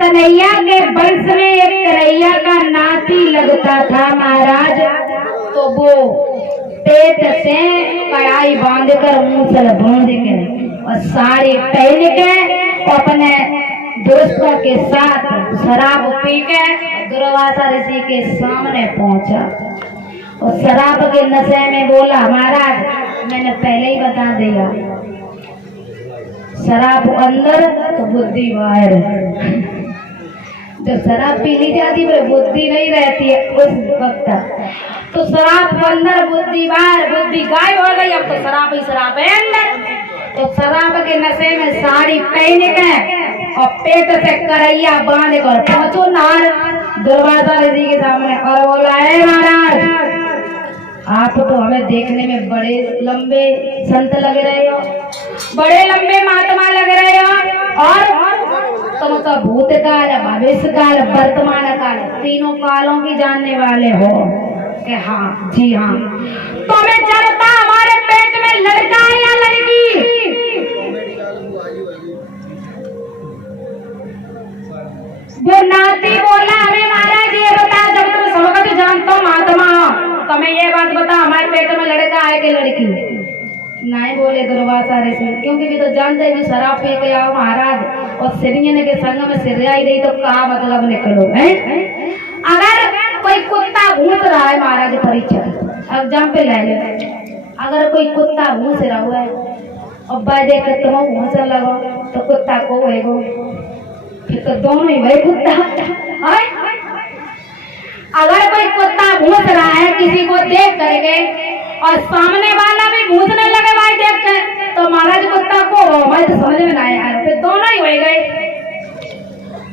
कन्हैया के वंश में एक कन्हैया का नाती लगता था महाराज। तो वो पेट से कड़ाई बांधकर मूसल बांध के और साड़ी पहन के अपने दोस्तों के साथ शराब पी के दुर्वासा ऋषि के सामने पहुंचा और शराब के नशे में बोला, महाराज मैंने पहले ही बता दिया, शराब अंदर तो बुद्धि बाहर। जब शराब पी ली जाती है बुद्धि नहीं रहती है उस वक्त। तो शराब अंदर बुद्धि बाहर, बुद्धि गायब हो गई, अब तो शराब ही शराब है अंदर। तो शराब के नशे में साड़ी पहन के और पेट से करैया बांध कर पहुंचो नार दुर्वासा ऋषि के सामने और बोला, है महाराज आप तो हमें देखने में बड़े लंबे संत लग रहे हो, बड़े लंबे महात्मा लग रहे हो और तुम तो भूतकाल, भविष्यकाल, वर्तमान काल तीनों कालों की जानने वाले हो। कि हाँ जी हाँ। तो हमें चलता हमारे पेट में लड़का है या लड़की? वो नाती बोला, हमें महाराज ये बता, जब तुम सबका जानता हो महात्मा तो हमें ये बात बता, हमारे पेट में लड़का है कि लड़की? नहीं बोले दुर्वासा ऋषि, क्योंकि भी तो जानते भी शराब पी के आओ महाराज और सिरियन के संग में सिरियाई नहीं तो क्या मतलब निकलो है। अगर कोई कुत्ता घूस रहा है महाराज, परीक्षा एग्जाम्पल ले ले, अगर कोई कुत्ता घूस रहा हुआ है और बाजे के तुम घूस लगो तो कुत्ता को होएगो, फिर तो दोनों ही भाई कुत्ता है। अगर कोई कुत्ता घूस रहा है किसी को देख करके और सामने वाला भी घूसने लगे भाई देख कर, तो महाराज कुत्ता को भाई तो समझ में ना आया, फिर दोनों ही हो गए।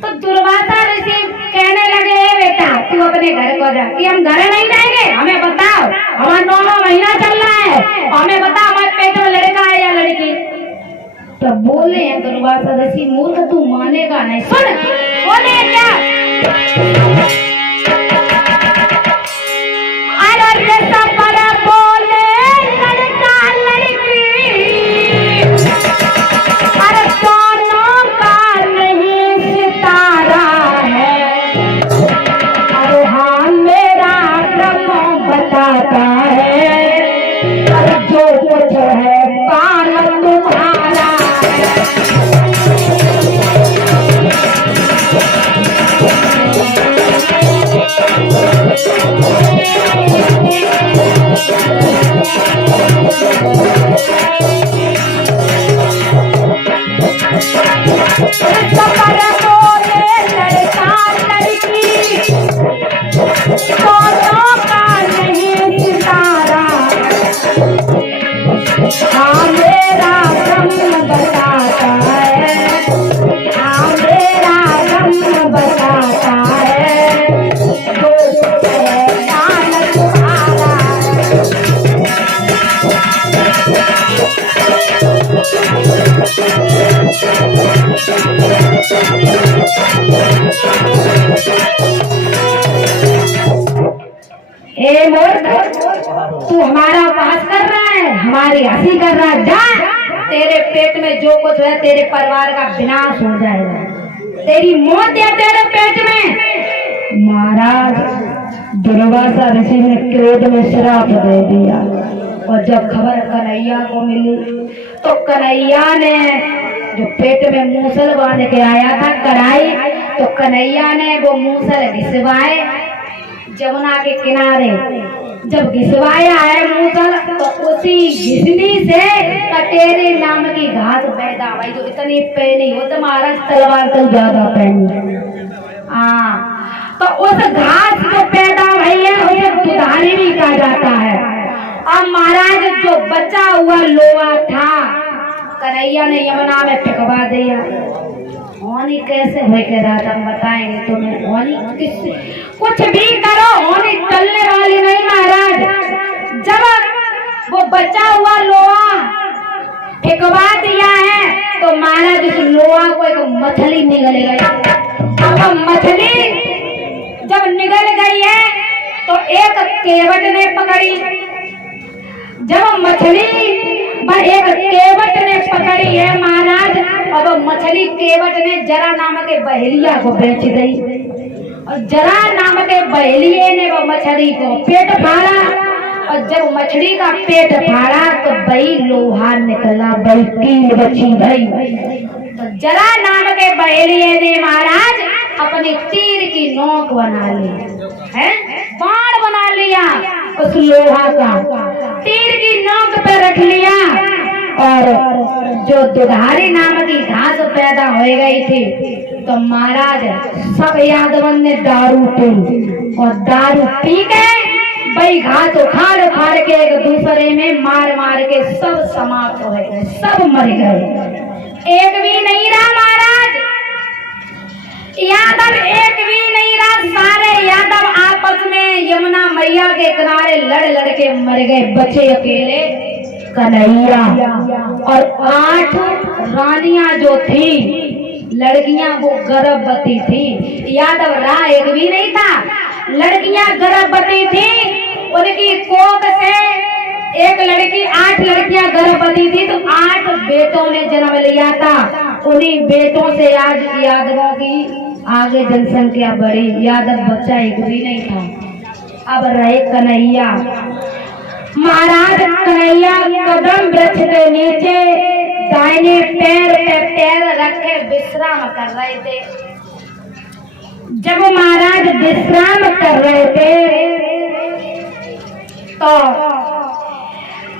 तो दुर्वासा ऋषि कहने लगे, बेटा तू अपने घर को जा। कि हम घर नहीं जाएंगे, हमें बताओ, हमारा 9वां महीना चल रहा है, हमें बता हमारे पेट में लड़का है या लड़की? तो बोले हैं दुर्वासा ऋषि, मूर्ख तू मानेगा नहीं, सुन बोले क्या, तू हमारा उपहास कर रहा है, हमारी हंसी कर रहा है, जा तेरे पेट में जो कुछ है तेरे परिवार का विनाश हो जाएगा, तेरी मौत है तेरे पेट में। महाराज दुर्वासा ऋषि ने क्रोध में श्राप दे दिया और जब खबर कन्हैया को मिली तो कन्हैया ने जो पेट में मूसल बांध के आया था कढ़ाई, तो कन्हैया ने वो मूसल घिसवाए जमुना के किनारे। जब घिसवाया है मूसल तो उसी घिसनी से कटेरे नाम की घास पैदा हुई, जो इतनी पैनी हो तो महाराज तलवार तो ज्यादा पैनी। तो उस घास जो पैदा हुई है उसे दुधारी भी कहा जाता है। अब महाराज जो बचा हुआ लोहा था कन्हैया ने यमुना में फेंकवा दिया। होनी कैसे हो के रात हम बताएंगे तुम्हें, होनी कुछ भी करो होनी टलने वाली नहीं महाराज। जब वो बचा हुआ लोहा फेंकवा दिया है तो महाराज उस लोहा को एक मछली निगल गई। अब मछली जब निगल गई है तो एक केवट ने पकड़ी। जब मछली एक केवट ने पकड़ी है महाराज। अब मछली केवट ने जरा नाम के बहेलिया को बेच दी और जरा नाम के बहेलिए ने वो मछली को पेट फाड़ा और जब मछली का पेट फाड़ा तो बई लोहा निकला, बई कील बची गई। तो जरा नाम के बहेलिए ने महाराज अपनी तीर की नोक बना ली है, बाण बना लिया उस लोहा का, तीर की नोक पे रख लिया और जो दुधारी नाम की घास पैदा हो गई थी तो महाराज सब यादवन ने दारू पी और दारू पी के भाई घास उखाड़ उखाड़ के एक दूसरे में मार मार के सब समाप्त हो गए, सब मर गए, एक भी नहीं रहा महाराज। यादव एक भी नहीं रहा, सारे यादव आपस में यमुना मैया के किनारे लड़ लड़ के मर गए, बचे अकेले कन्हैया और 8 रानियां जो थी लड़कियां वो गर्भवती थी। यादव रहा एक भी नहीं था, लड़कियां गर्भवती थी, उनकी कोख से एक लड़की 8 लड़कियां गर्भवती थी तो 8 बेटों ने जन्म लिया था। उन्हीं बेटों से आज यादवों की आगे जनसंख्या बढ़ी, यादव बच्चा एक भी नहीं था। अब रहे कन्हैया महाराज। कन्हैया कदम वृक्ष के नीचे दाहिने पैर पे पैर रखे विश्राम कर रहे थे। जब महाराज विश्राम कर रहे थे तो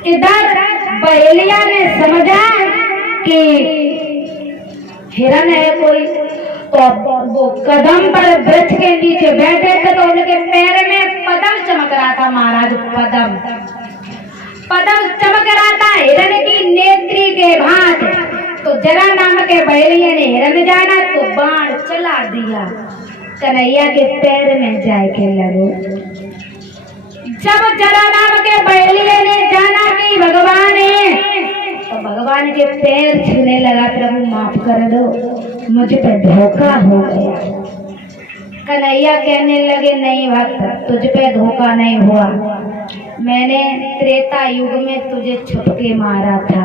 इधर बहेलिया ने समझा कि हिरन है कोई, तो वो कदम पर वृक्ष के नीचे बैठे थे तो उनके पैर में पदम चमक रहा था महाराज, पदम चमक रहा था हिरन की नेत्री के भांत। तो जरा नाम के बहेलिया ने हिरन जाना तो बाण चला दिया, कन्हैया के पैर में जाके लगे। जब जरा नाम के बहेलिया ने जाना कि भगवान है तो भगवान के पैर छूने लगा, प्रभु माफ कर दो मुझ पे धोखा हो गया। कन्हैया कहने लगे नहीं भक्त तुझ पे धोखा नहीं हुआ, मैंने त्रेता युग में तुझे छुप के मारा था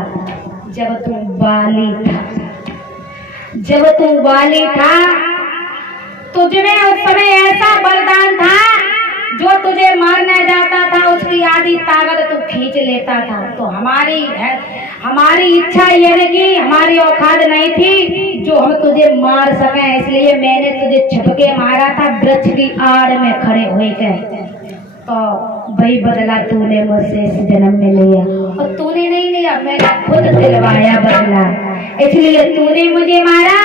जब तू बाली था, जब तू बाली था तुझ में उस समय ऐसा वरदान था जो तुझे मारने जाता था उसकी आधी ताकत तू खींच लेता था। तो हमारी इच्छा ये नहीं कि हमारी औकात नहीं थी जो हम तुझे मार सके, इसलिए मैंने तुझे छुपके मारा था वृक्ष की आड़ में खड़े हुए के। तो भाई बदला तूने मुझसे इस जन्म में लिया और तूने नहीं लिया, मैंने खुद दिलवाया बदला, इसलिए तूने मुझे मारा।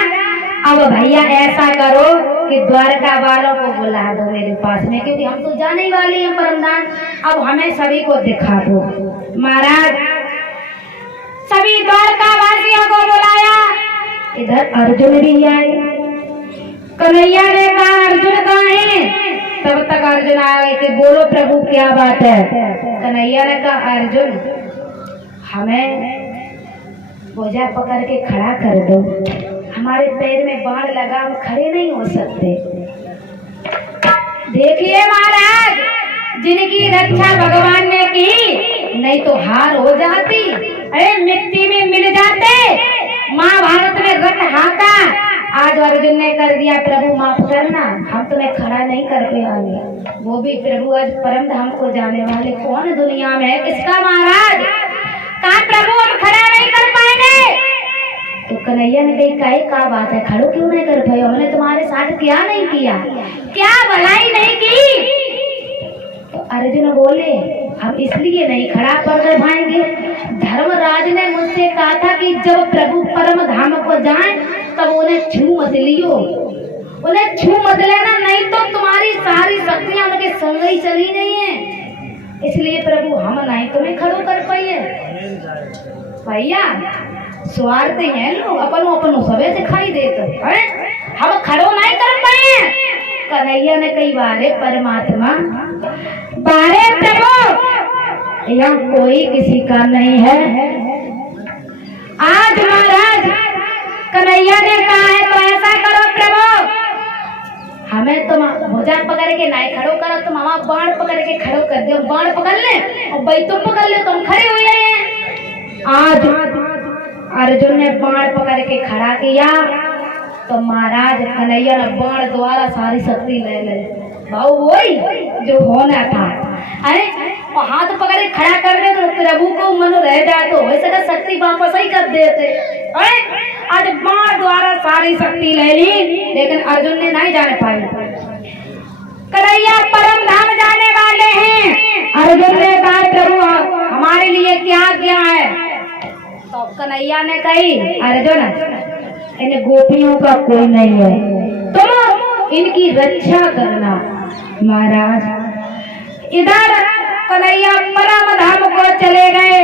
अब भैया ऐसा करो कि द्वारका वालों को बुला दो मेरे पास में, क्योंकि हम तो जाने ही वाले हैं परमदान, अब हमें सभी को दिखा दो। महाराज सभी द्वारका वासियों को बुलाया, इधर अर्जुन भी आए। कन्हैया ने कहा अर्जुन कहाँ है? तब तक अर्जुन आ गए कि बोलो प्रभु क्या बात है। कन्हैया ने कहा अर्जुन हमें बोझा पकड़ के खड़ा कर दो, हमारे पैर में बाण लगा, हम खड़े नहीं हो सकते। देखिए महाराज जिनकी रक्षा भगवान ने की नहीं तो हार हो जाती, अरे मिट्टी में मिल जाते। महाभारत में रथ हाका, आज अर्जुन ने कर दिया प्रभु माफ करना, हम तुम्हें खड़ा नहीं कर पाएंगे। वो भी प्रभु आज परम धाम को जाने वाले कौन दुनिया में है किसका महाराज, कहा प्रभु हम खड़ा नहीं कर पाएंगे। तो कन्हैया ने कही काहे का बात है, खड़ो क्यों नहीं कर पाए, हमने तुम्हारे साथ क्या नहीं किया, क्या भलाई नहीं की। तो अर्जुन बोले हम इसलिए नहीं खड़ा कर पाएंगे, धर्मराज ने मुझसे कहा था कि जब प्रभु परम धाम को जाए तब उन्हें छू मत लियो, उन्हें छू मत लेना, नहीं तो तुम्हारी सारी शक्तियां उनके संग ही चली गई हैं। इसलिए प्रभु हम नहीं तुम्हें खड़ो कर पाइए। भैया स्वार्थ है लोग, अपनो सबे दिखाई देते हैं, हम खड़ो नहीं कर पाए। कन्हैया ने कई बारे परमात्मा बारे प्रभु यहाँ कोई किसी का नहीं है। आज महाराज कन्हैया ने कहा है तो ऐसा करो प्रभु, हमें तुम भुजा पकड़ के नहीं खड़ो करो, तुम हमारा बाण पकड़ के खड़ो कर दो, बाण पकड़ ले और भाई तुम पकड़ ले, तुम खड़े हो जाए। आज अर्जुन ने बाण पकड़ के खड़ा किया तो महाराज कन्हैया ने बाण द्वारा सारी शक्ति ले ले। भाव वही जो होना था। अरे हाथ पकड़ के खड़ा कर दे तो प्रभु को मन रह जाए तो वैसे का शक्ति वापस ही कर देते। अरे आज बाण द्वारा सारी शक्ति ले ली लेकिन अर्जुन ने नहीं जान पाई। कन्हैया परम धाम जाने वाले हैं। अर्जुन ने कहा प्रभु हमारे लिए क्या क्या है? तो कन्हैया ने कही अर्जुन इन गोपियों का कोई नहीं है, तुम इनकी रक्षा करना। महाराज इधर कन्हैया परम धाम को चले गए।